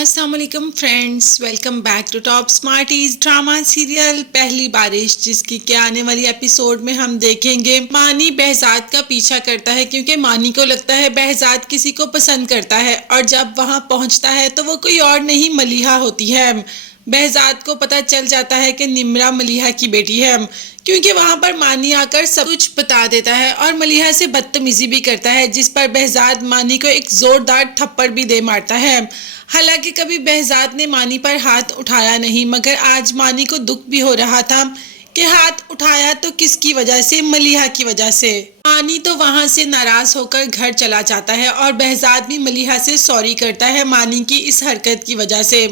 अस्सलाम वालेकुम friends, welcome back to top smarties drama serial Pehli Baarish, जिसकी के आने वाली एपिसोड में हम देखेंगे मानी behzad का पीछा करता है क्योंकि मानी को लगता है behzad किसी को पसंद करता है और जब वहां पहुंचता है तो वो कोई और नहीं मलिहा होती है। behzad को पता चल जाता है कि निम्रा मलिहा की बेटी है क्योंकि वहां पर मानी आकर सब कुछ बता देता है और मलिहा से बदतमीजी भी करता है, जिस पर behzad मानी को एक जोरदार थप्पड़ भी दे मारता है। हालांकि कभी behzad ने मानी पर हाथ उठाया नहीं, मगर आज मानी को दुख भी हो रहा था कि हाथ उठाया तो किसकी वजह से, मलिहा की वजह से। मानी तो वहां से नाराज होकर घर चला जाता है और behzad भी मलिहा से सॉरी करता है मानी की इस हरकत की वजह से।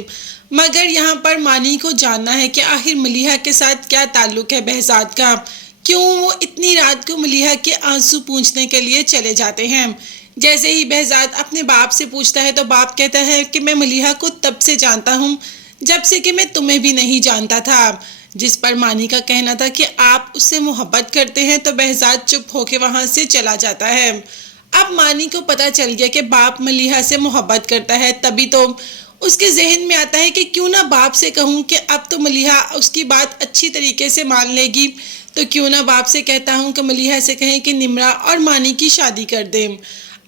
मगर यहाँ पर मानी को जानना है कि आखिर मलिहा के साथ क्या ताल्लुक है behzad का, क्यों वो इतनी रात को मलिहा के आंसू पूंछने के लिए चले जाते हैं। जैसे ही behzad अपने बाप से पूछता है तो बाप कहता है कि मैं मलिहा को तब से जानता हूँ जब से कि मैं तुम्हें भी नहीं जानता था, जिस पर मानी का कहना था कि आप उससे मोहब्बत करते हैं, तो behzad चुप होकर वहां से चला जाता है। अब मानी को पता चल गया कि बाप मलिहा से मोहब्बत करता है, तभी तो उसके जहन में आता है कि क्यों ना बाप से कहूँ कि अब तो मलिहा उसकी बात अच्छी तरीके से मान लेगी, तो क्यों ना बाप से कहता हूँ कि मलिहा से कहें कि निम्रा और मानी की शादी कर दें।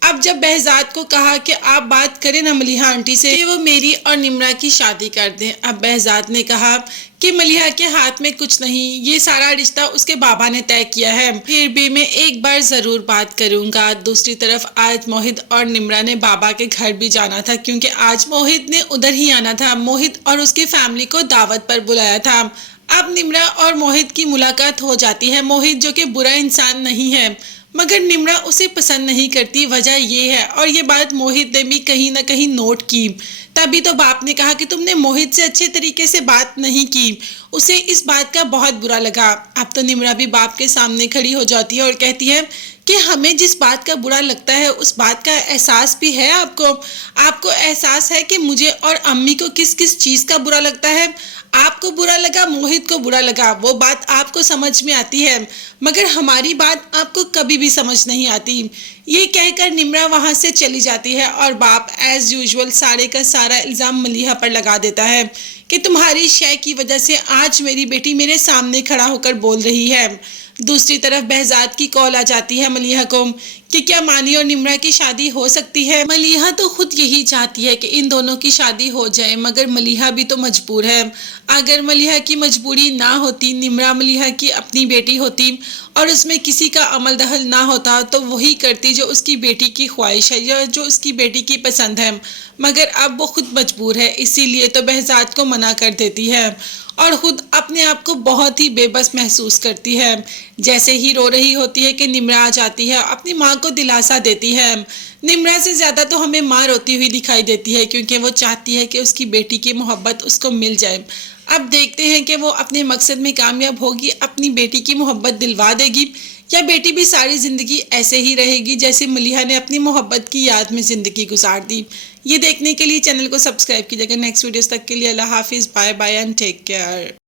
अब जब behzad को कहा कि आप बात करें ना मलिहा आंटी से कि वो मेरी और निम्रा की शादी कर दें, अब behzad ने कहा कि मलिहा के हाथ में कुछ नहीं, ये सारा रिश्ता उसके बाबा ने तय किया है, फिर भी मैं एक बार जरूर बात करूंगा। दूसरी तरफ आज मोहित और निम्रा ने बाबा के घर भी जाना था क्योंकि आज मोहित ने उधर ही आना था। मोहित और उसकी फैमिली को दावत पर बुलाया था। अब निम्रा और मोहित की मुलाकात हो जाती है। मोहित जो कि बुरा इंसान नहीं है, मगर निम्रा उसे पसंद नहीं करती, वजह ये है और ये बात मोहित ने भी कहीं ना कहीं नोट की। तभी तो बाप ने कहा कि तुमने मोहित से अच्छे तरीके से बात नहीं की, उसे इस बात का बहुत बुरा लगा। अब तो निम्रा भी बाप के सामने खड़ी हो जाती है और कहती है कि हमें जिस बात का बुरा लगता है उस बात का एहसास भी है आपको एहसास है कि मुझे और अम्मी को किस किस चीज़ का बुरा लगता है। आपको बुरा लगा, मोहित को बुरा लगा, वो बात आपको समझ में आती है, मगर हमारी बात आपको कभी भी समझ नहीं आती। ये कहकर निम्रा वहां से चली जाती है और बाप एज यूजुअल सारे का सारा इल्ज़ाम मलिहा पर लगा देता है कि तुम्हारी शय की वजह से आज मेरी बेटी मेरे सामने खड़ा होकर बोल रही है। दूसरी तरफ behzad की कॉल आ जाती है मलिहा को कि क्या मानी और निम्रा की शादी हो सकती है। मलिहा तो खुद यही चाहती है कि इन दोनों की शादी हो जाए, मगर मलिहा भी तो मजबूर है। अगर मलिहा की मजबूरी ना होती, निम्रा मलिहा की अपनी बेटी होती और उसमें किसी का अमल दखल ना होता, तो वही करती जो उसकी बेटी की ख्वाहिश है या जो उसकी बेटी की पसंद है, मगर अब वो खुद मजबूर है, इसीलिए तो behzad को मना कर देती है और खुद अपने आप को बहुत ही बेबस महसूस करती है। जैसे ही रो रही होती है कि निम्रा आ जाती है, अपनी माँ को दिलासा देती है। निम्रा से ज़्यादा तो हमें माँ रोती हुई दिखाई देती है क्योंकि वो चाहती है कि उसकी बेटी की मोहब्बत उसको मिल जाए। अब देखते हैं कि वो अपने मकसद में कामयाब होगी, अपनी बेटी की मोहब्बत दिलवा देगी, या बेटी भी सारी ज़िंदगी ऐसे ही रहेगी जैसे मलिहा ने अपनी मोहब्बत की याद में ज़िंदगी गुजार दी। ये देखने के लिए चैनल को सब्सक्राइब कीजिएगा। नेक्स्ट वीडियोस तक के लिए अल्लाह हाफिज़, bye bye and take care.